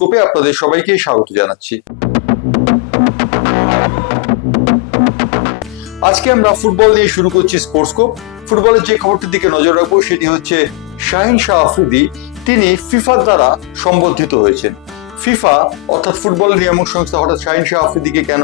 কোপে আপনাদের সবাইকে স্বাগত জানাচ্ছি। আজকে আমরা ফুটবল দিয়ে শুরু করছি ফুটবলের যে খবরটির দিকে নজর রাখব, সেটি হচ্ছে শাহিন শাহ আফ্রিদি, তিনি ফিফার দ্বারা সম্বর্ধিত হয়েছেন। ফিফা অর্থাৎ ফুটবল নিয়ামক সংস্থা, হঠাৎ শাহিন শাহ আফ্রিদিকে কেন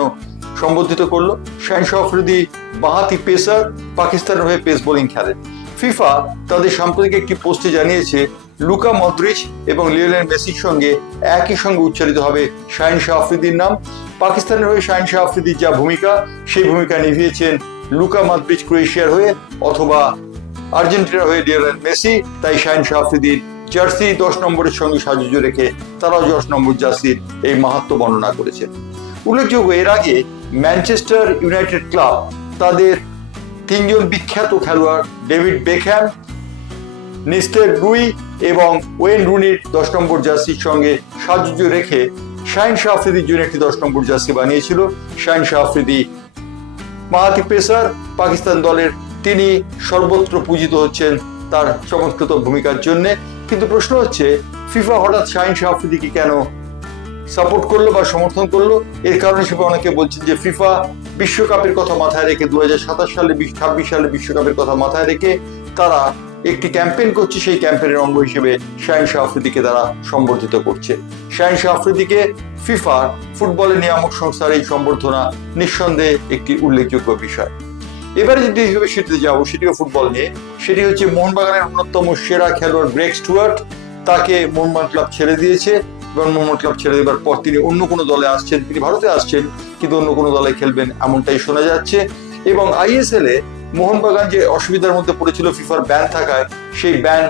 সম্বর্ধিত করল? শাহিন শাহ আফ্রিদি বাহাতি পেসার, পাকিস্তানের হয়ে পেস বোলিং খেলেন। ফিফা তাদের সাম্প্রতিক একটি পোস্টে জানিয়েছে লুকা মদ্রিচ এবং লিওনেল মেসির সঙ্গে একই সঙ্গে উচ্চারিত হবে শাহিন শাহ আফ্রিদির নাম। পাকিস্তানের হয়ে শাহিন শাহ আফ্রিদির যা ভূমিকা, সেই ভূমিকা নিভিয়েছেন লুকা মদ্রিচ ক্রোয়েশিয়ার হয়ে অথবা আর্জেন্টিনার হয়ে লিওনেল মেসি। তাই শাহিন শাহ আফ্রিদির জার্সি দশ নম্বরের সঙ্গে সাজুজ্য রেখে তারাও দশ নম্বর জার্সির এই মাহাত্ম বর্ণনা করেছেন। উল্লেখযোগ্য, এর আগে ম্যানচেস্টার ইউনাইটেড ক্লাব তাদের তিনজন বিখ্যাত খেলোয়াড় ডেভিড বেকহ্যাম নিস্টের রুই এবং ওয়েন রুনির দশ নম্বর জার্সির সঙ্গে সাজুজ্য রেখে শাহিন শাহ আফ্রিদির জন্য একটি দশ নম্বর জার্সি বানিয়েছিল। শাহিন শাহ আফ্রিদি মাহাতি পেসার, পাকিস্তান দলের তিনি সর্বত্র পূজিত হচ্ছেন তার চমৎকৃত ভূমিকার জন্য। কিন্তু প্রশ্ন হচ্ছে, ফিফা হঠাৎ শাহিন শাহ আফ্রিদিকে কেন সাপোর্ট করল বা সমর্থন করল? এর কারণ হিসেবে অনেকে বলছেন যে ফিফা বিশ্বকাপের কথা মাথায় রেখে দু হাজার সাতাশ সালে ছাব্বিশ সালে বিশ্বকাপের কথা মাথায় রেখে তারা একটি ক্যাম্পেইন করছে, সেই ক্যাম্পেইনের অঙ্গ হিসেবে শাহিন শাহ আফ্রিদিকে তারা সম্বর্ধিত করছে। শাহিন শাহ আফ্রিদিকে ফিফা ফুটবলের নিয়ামক সংস্থার এই সম্বর্ধনা নিঃসন্দেহে একটি উল্লেখযোগ্য বিষয়। এবারে যদি হিসেবে সেটিতে যাব সেটিও ফুটবল নিয়ে। সেটি হচ্ছে মোহনবাগানের অন্যতম সেরা খেলোয়াড় গ্রেক স্টুয়ার্ট। তাকে মোহনবাগান ক্লাব ছেড়ে দিয়েছে এবং মোহনবাগান ক্লাব ছেড়ে দেওয়ার পর তিনি অন্য কোনো দলে আসছেন, তিনি ভারতে আসছেন, কিন্তু অন্য কোনো দলে খেলবেন এমনটাই শোনা যাচ্ছে। এবং আইএসএল এ মোহনবাগান যে অসুবিধার মধ্যে পড়েছিল ফিফার ব্যান থাকায়, সেই ব্যান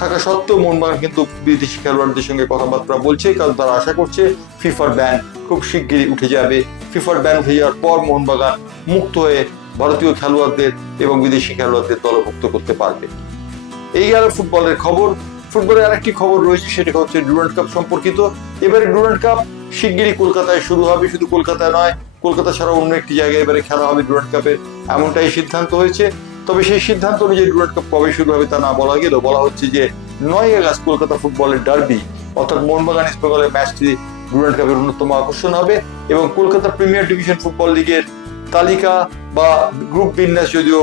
থাকা সত্ত্বেও মোহনবাগান কিন্তু বিদেশি খেলোয়াড়দের সঙ্গে কথাবার্তা বলছে, কারণ তারা আশা করছে ফিফার ব্যান খুব শিগগিরই উঠে যাবে। ফিফার ব্যান উঠে যাওয়ার পর মোহনবাগান মুক্ত হয়ে ভারতীয় খেলোয়াড়দের এবং বিদেশি খেলোয়াড়দের দলভুক্ত করতে পারবে। এই গেল ফুটবলের খবর। ফুটবলের আরেকটি খবর রয়েছে, সেটা হচ্ছে ডুরান্ড কাপ সম্পর্কিত। এবারে ডুরান্ড কাপ শিগগিরই কলকাতায় শুরু হবে। শুধু কলকাতায় নয় কলকাতা ছাড়া অন্য একটি জায়গায় এবারে খেলা হবে ডুরান্ড কাপের। এমনটাই সিদ্ধান্ত হয়েছে। তবে সেই সিদ্ধান্ত অনুযায়ী ডুরান্ড কাপ কবে শুরু হবে তা না বলা গেলেও বলা হচ্ছে যে নয় আগস্ট কলকাতা ফুটবলের ডার্বি, অর্থাৎ মোহনবাগান ইস্টবেঙ্গলের ম্যাচটি ডুরান্ড কাপের অন্যতম আকর্ষণ হবে এবং কলকাতা প্রিমিয়ার ডিভিশন ফুটবল লিগের তালিকা বা গ্রুপ বিন্যাস যদিও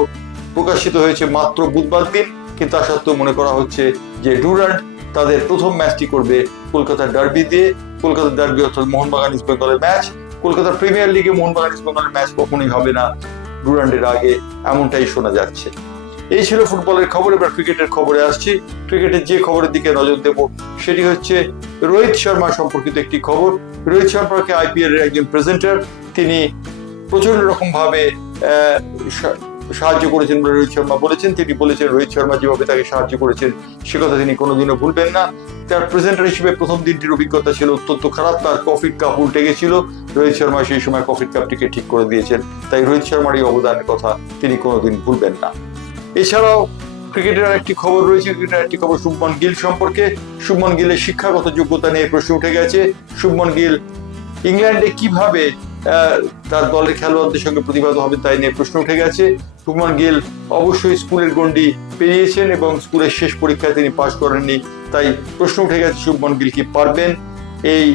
প্রকাশিত হয়েছে মাত্র বুধবার দিন, কিন্তু তা সত্ত্বেও মনে করা হচ্ছে যে ডুরান্ট তাদের প্রথম ম্যাচটি করবে কলকাতার ডার্বি দিয়ে। কলকাতার ডার্বি অর্থাৎ Mohun Bagan East match. Kolkata premier লিগে মোহনবাগান ইস্ট ম্যাচ কখনোই হবে না। ডুরান্ডের আগে এমনটাই শোনা যাচ্ছে। এই ছিল ফুটবলের খবর এবার ক্রিকেটের খবরে আসছি। ক্রিকেটের যে খবরের দিকে নজর দেব সেটি হচ্ছে রোহিত শর্মা সম্পর্কিত একটি খবর। রোহিত শর্মাকে আইপিএল এর একজন প্রেজেন্টার তিনি প্রচণ্ড রকম ভাবে আহ, সা- সাহায্য করেছেন বলে রোহিত শর্মা বলেছেন। তিনি বলেছেন, রোহিত শর্মা যেভাবে তাকে সাহায্য করেছেন, সে কথা তিনি কোনোদিনও ভুলবেন না। তার প্রেজেন্টার হিসেবে প্রথম দিনটির অভিজ্ঞতা ছিল অত্যন্ত খারাপ। তার কফির কাপ উল্টে গেছিল। রোহিত শর্মা সেই সময় কফির কাপটিকে ঠিক করে দিয়েছেন। তাই রোহিত শর্মার এই অবদানের কথা তিনি কোনোদিন ভুলবেন না। এছাড়াও ক্রিকেটের আরেকটি খবর রয়েছে। ক্রিকেটের একটি খবর শুভমন গিল সম্পর্কে। শুভমন গিলের শিক্ষাগত যোগ্যতা নিয়ে প্রশ্ন উঠে গেছে। শুভমন গিল, ইংল্যান্ডে কীভাবে তার দলের খেলোয়াড়দের সঙ্গে প্রতিবাদ হবে তাই নিয়ে প্রশ্ন উঠে গেছে। শুভমন গিল অবশ্যই স্কুলের গণ্ডি পেরিয়েছেন এবং স্কুলের শেষ পরীক্ষায় তিনি পাশ করেননি, তাই প্রশ্ন উঠে গেছে শুভমন গিল কি পারবেন এই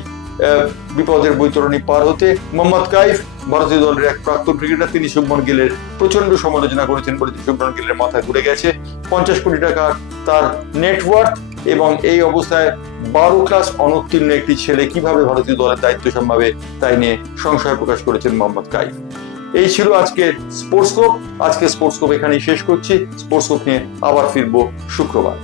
বিপদের বৈতরণী পার হতে? মোহাম্মদ কাইফ, ভারতীয় দলের এক প্রাক্তন ক্রিকেটার, তিনি শুভমন গিলের প্রচণ্ড সমালোচনা করেছেন বলে শুভমন গিলের মাথায় ঘুরে গেছে। পঞ্চাশ কোটি টাকার তার নেটওয়ার্ক এবং এই অবস্থায় বারো ক্লাস অনুত্তীর্ণ একটি ছেলে কীভাবে ভারতীয় দলের দায়িত্ব সম্ভাবে তাই নিয়ে সংশয় প্রকাশ করেছেন মোহাম্মদ কাইফ। এই ছিল আজকে স্পোর্টস কোপ আজকে স্পোর্টস কোপ এখানেই শেষ করছি। স্পোর্টস কোপ নিয়ে আবার ফিরবো শুক্রবার।